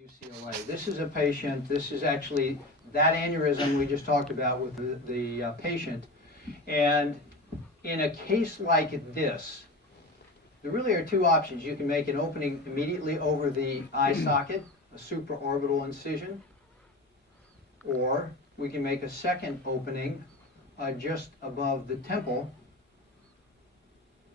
UCLA. This is a patient, this is actually that aneurysm we just talked about with the patient. And in a case like this, there really are two options. You can make an opening immediately over the eye socket, a supraorbital incision, or we can make a second opening just above the temple.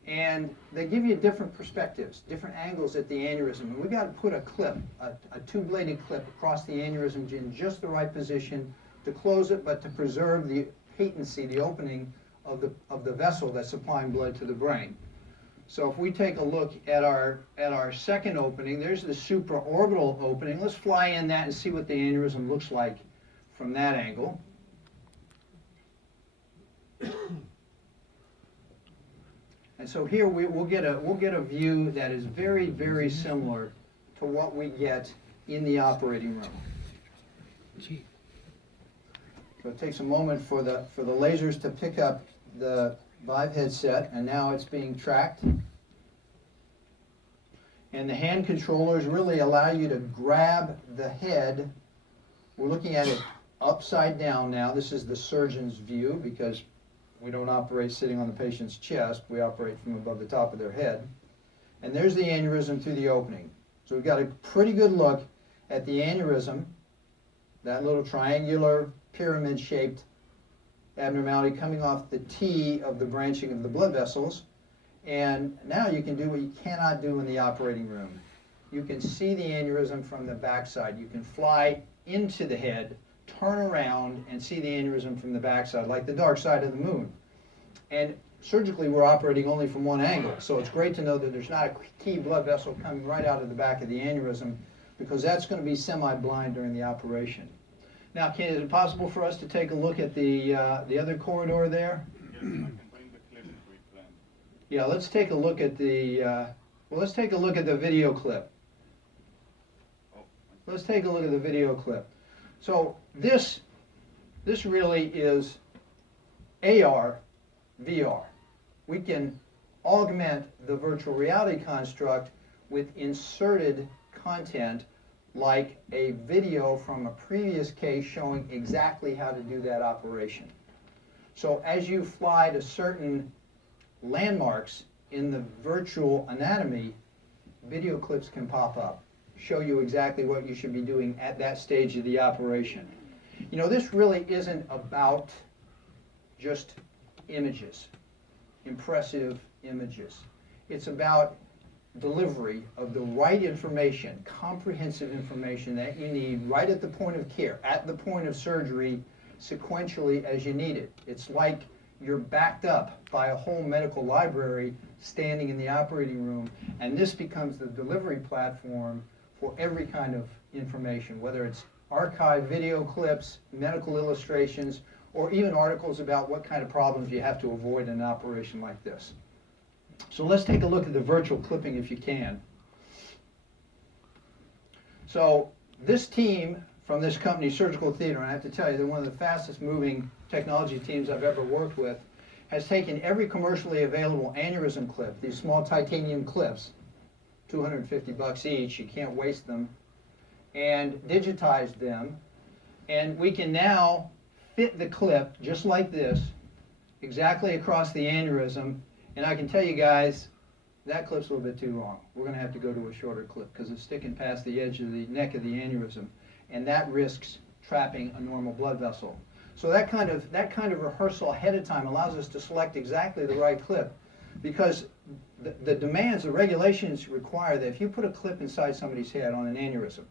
And they give you different perspectives, different angles at the aneurysm. And we've got to put a clip, a two-bladed clip across the aneurysm in just the right position to close it, but to preserve the patency, the opening of the vessel that's supplying blood to the brain. So if we take a look at our second opening, there's the supraorbital opening. Let's fly in that and see what the aneurysm looks like from that angle. And so here we'll get a view that is very, very similar to what we get in the operating room. So it takes a moment for the lasers to pick up the Vive headset, and now it's being tracked. And the hand controllers really allow you to grab the head. We're looking at it upside down now. This is the surgeon's view because we don't operate sitting on the patient's chest. We operate from above the top of their head. And there's the aneurysm through the opening. So we've got a pretty good look at the aneurysm, that little triangular pyramid-shaped abnormality coming off the T of the branching of the blood vessels. And now you can do what you cannot do in the operating room. You can see the aneurysm from the backside. You can fly into the head, turn around, and see the aneurysm from the backside, like the dark side of the moon. And surgically, we're operating only from one angle. So it's great to know that there's not a key blood vessel coming right out of the back of the aneurysm, because that's going to be semi-blind during the operation. Now, is it possible for us to take a look at the other corridor there? Yes, I can bring the clip if we plan. Yeah, let's take a look at the let's take a look at the video clip. Let's take a look at the video clip. So this really is AR, VR. We can augment the virtual reality construct with inserted content like a video from a previous case showing exactly how to do that operation. So as you fly to certain landmarks in the virtual anatomy, video clips can pop up, show you exactly what you should be doing at that stage of the operation. You know, this really isn't about just images, impressive images. It's about delivery of the right information, comprehensive information that you need right at the point of care, at the point of surgery, sequentially as you need it. It's like you're backed up by a whole medical library standing in the operating room, and this becomes the delivery platform for every kind of information, whether it's archived video clips, medical illustrations, or even articles about what kind of problems you have to avoid in an operation like this. So let's take a look at the virtual clipping if you can. So this team from this company, Surgical Theater, and I have to tell you, they're one of the fastest moving technology teams I've ever worked with, has taken every commercially available aneurysm clip, these small titanium clips, $250 each, you can't waste them, and digitized them. And we can now fit the clip just like this, exactly across the aneurysm. And I can tell you guys, that clip's a little bit too long. We're going to have to go to a shorter clip because it's sticking past the edge of the neck of the aneurysm, and that risks trapping a normal blood vessel. So that kind of rehearsal ahead of time allows us to select exactly the right clip, because the demands, the regulations require that if you put a clip inside somebody's head on an aneurysm,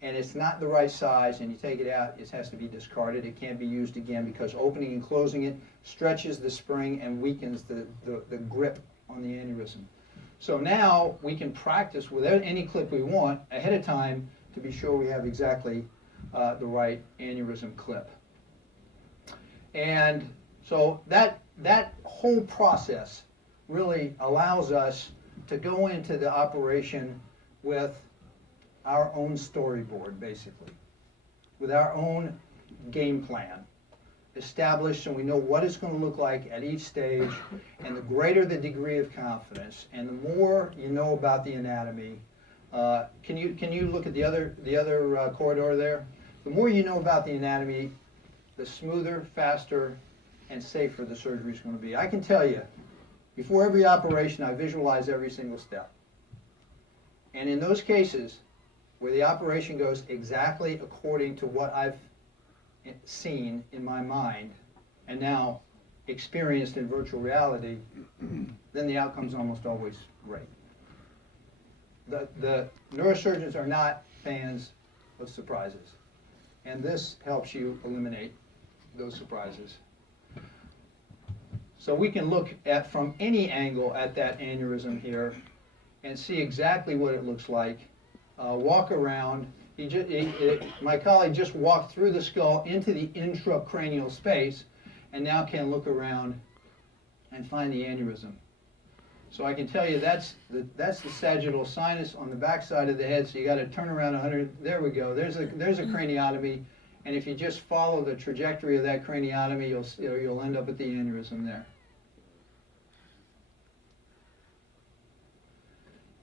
and it's not the right size, and you take it out, it has to be discarded. It can't be used again because opening and closing it stretches the spring and weakens the grip on the aneurysm. So now we can practice with any clip we want ahead of time to be sure we have exactly the right aneurysm clip. And so that whole process really allows us to go into the operation with our own storyboard, basically, with our own game plan established, so we know what it's going to look like at each stage. And the greater the degree of confidence and the more you know about the anatomy, Can you look at the other corridor there? The more you know about the anatomy, the smoother, faster, and safer the surgery is going to be. I can tell you, before every operation, I visualize every single step. And in those cases where the operation goes exactly according to what I've seen in my mind and now experienced in virtual reality, then the outcome's almost always great. The neurosurgeons are not fans of surprises, and this helps you eliminate those surprises. So we can look at from any angle at that aneurysm here and see exactly what it looks like. Walk around. My colleague just walked through the skull into the intracranial space and now can look around and find the aneurysm. So I can tell you that's the sagittal sinus on the back side of the head, so you got to turn around 100. There we go. There's a craniotomy, and if you just follow the trajectory of that craniotomy, you'll end up at the aneurysm there.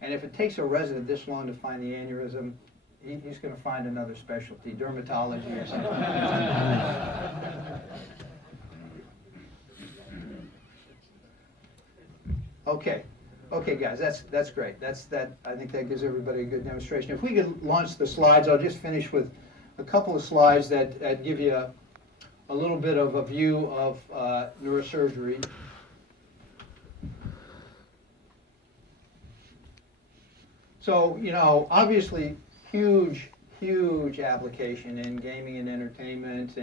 And if it takes a resident this long to find the aneurysm, he's going to find another specialty, dermatology or something. Okay, guys, that's great. I think that gives everybody a good demonstration. If we could launch the slides, I'll just finish with a couple of slides that give you a little bit of a view of neurosurgery. So, obviously, huge application in gaming and entertainment.